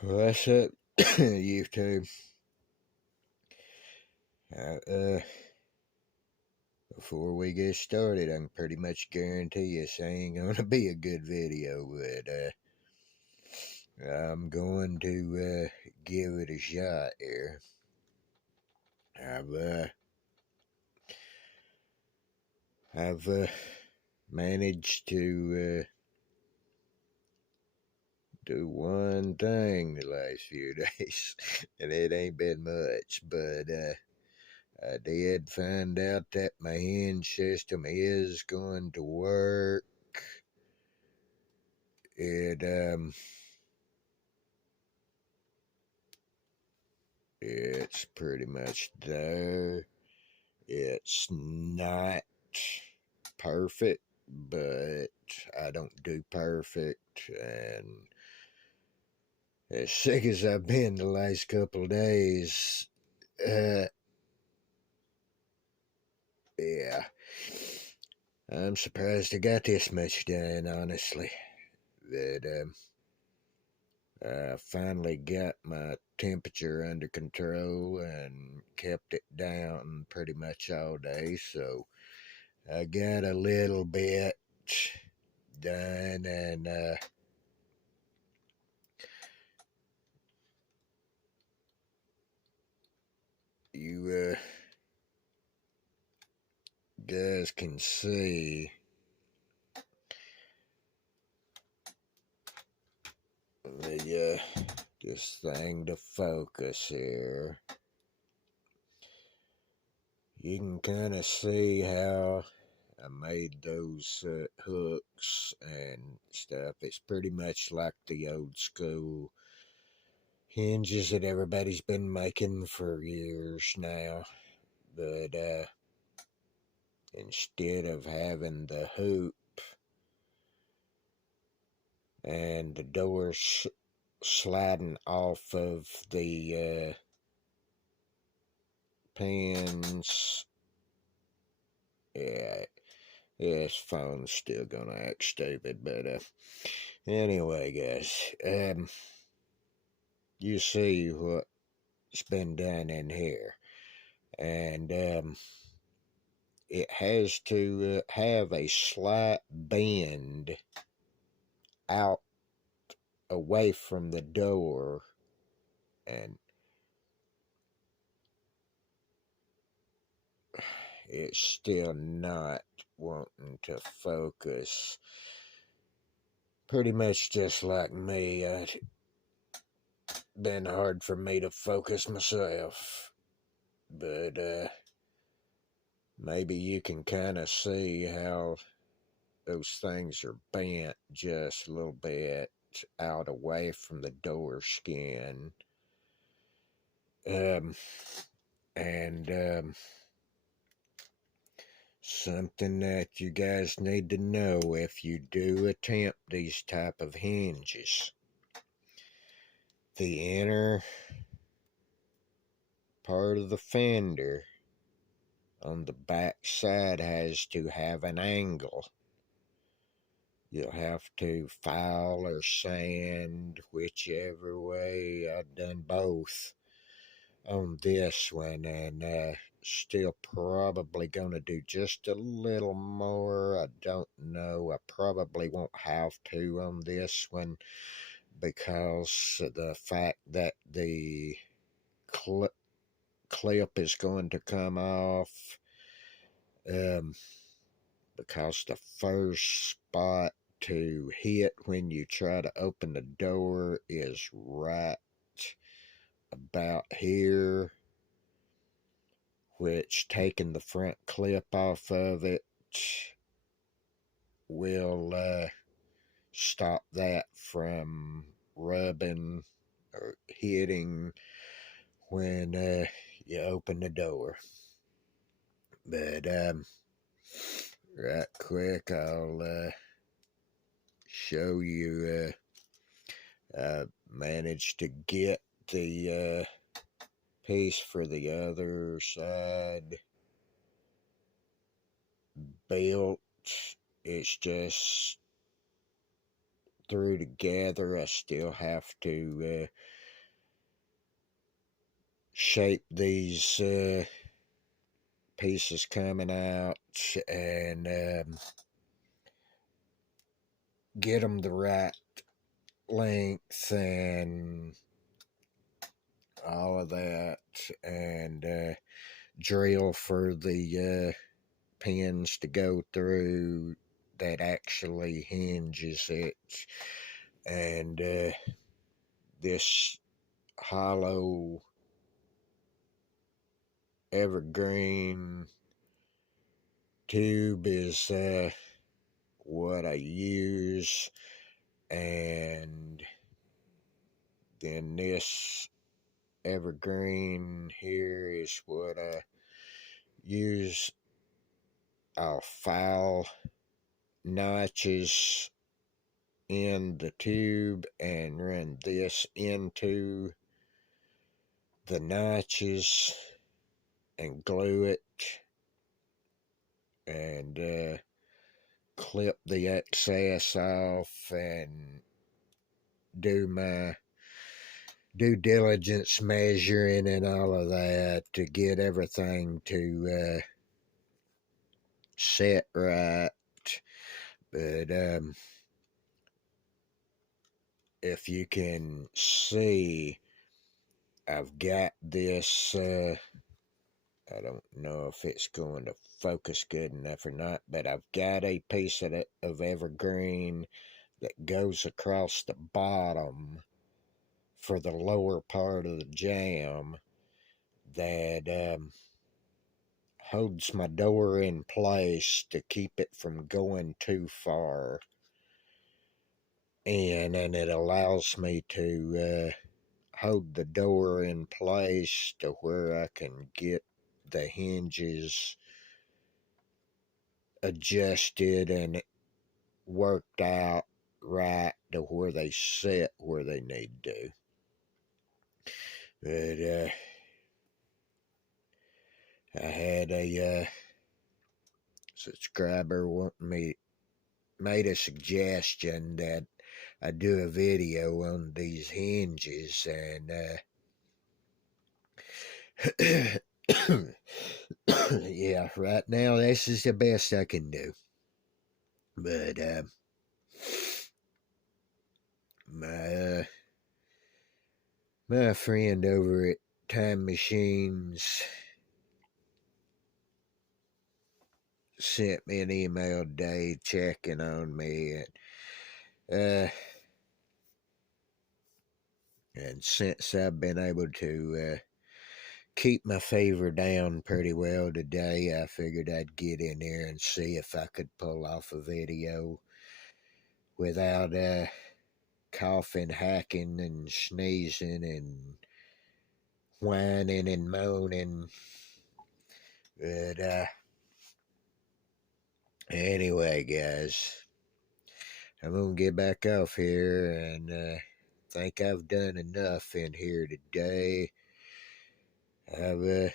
What's up, YouTube? Uh, Before we get started, I can pretty much guarantee this ain't gonna be a good video, but I'm going to give it a shot here. I've managed to do one thing the last few days, and it ain't been much, but I did find out that my hinge system is going to work. It it's pretty much there. It's not perfect, but I don't do perfect, and as sick as I've been the last couple of days, uh, yeah, I'm surprised I got this much done, honestly. But I finally got my temperature under control and kept it down pretty much all day, so I got a little bit done, and you guys can see the this thing to focus here. You can kind of see how I made those hooks and stuff. It's pretty much like the old school hinges that everybody's been making for years now. But instead of having the hoop and the doors sliding off of the pins, yeah, this phone's still gonna act stupid, but anyway, guys, you see what's been done in here, and it has to have a slight bend out away from the door, and it's still not wanting to focus. Pretty much just like me, it's been hard for me to focus myself, but maybe you can kind of see how those things are bent just a little bit out away from the door skin. Um, and something that you guys need to know if you do attempt these type of hinges. The inner part of the fender on the back side has to have an angle. You'll have to file or sand, whichever way. I've done both on this one, and still probably going to do just a little more. I don't know. I probably won't have to on this one because of the fact that the clip is going to come off, because the first spot to hit when you try to open the door is right about here, which taking the front clip off of it will stop that from rubbing or hitting when you open the door. But right quick, I'll show you. I managed to get the piece for the other side built. It's just through together. I still have to shape these pieces coming out and get them the right length and all of that, and drill for the pins to go through that actually hinges it. And this hollow evergreen tube is what I use, and then this evergreen here is what I use. I'll file notches in the tube and run this into the notches and glue it, and clip the excess off and do my due diligence measuring and all of that to get everything to set right. But if you can see, I've got this I don't know if it's going to focus good enough or not, but I've got a piece of evergreen that goes across the bottom for the lower part of the jam that holds my door in place to keep it from going too far. And it allows me to hold the door in place to where I can get the hinges adjusted and worked out right to where they sit where they need to. But I had a subscriber made a suggestion that I do a video on these hinges, and yeah, right now this is the best I can do. But my my friend over at Time Machines sent me an email today checking on me, and since I've been able to keep my fever down pretty well today, I figured I'd get in there and see if I could pull off a video without coughing, hacking, and sneezing, and whining and moaning. But anyway, guys, I'm gonna get back off here, and think I've done enough in here today. I've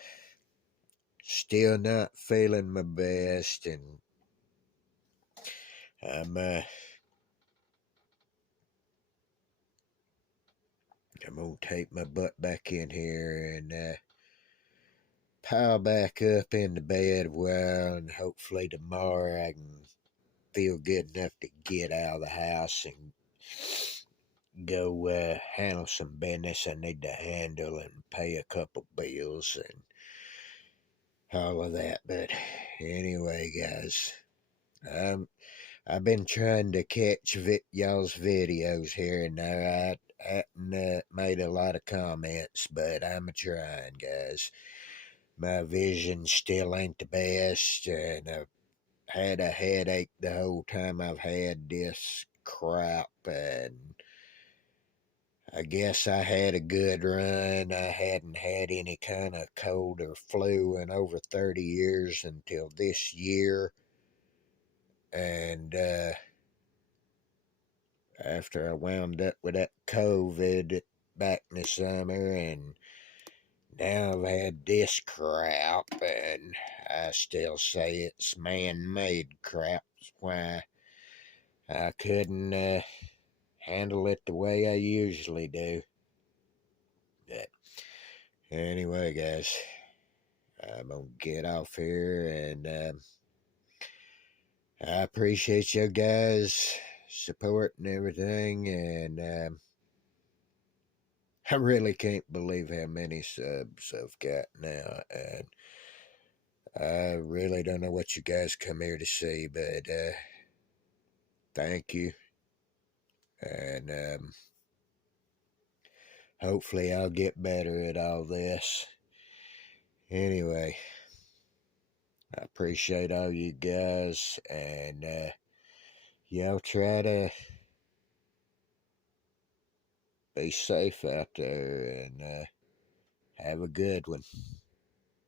still not feeling my best, and I'm gonna take my butt back in here and pile back up in the bed a while, and hopefully tomorrow I can feel good enough to get out of the house and go handle some business I need to handle and pay a couple bills and all of that. But anyway, guys, I've been trying to catch y'all's videos here and there. I haven't made a lot of comments, but I'm trying, guys. My vision still ain't the best, and I've had a headache the whole time I've had this crap, and I guess I had a good run. I hadn't had any kind of cold or flu in over 30 years until this year, and after I wound up with that COVID back in the summer, and now I've had this crap, and I still say it's man-made crap. That's why I couldn't handle it the way I usually do. But anyway, guys, I'm gonna get off here, and I appreciate you guys' support and everything, and I really can't believe how many subs I've got now, and I really don't know what you guys come here to see, but thank you, and hopefully I'll get better at all this. Anyway, I appreciate all you guys, and y'all try to be safe out there, and have a good one.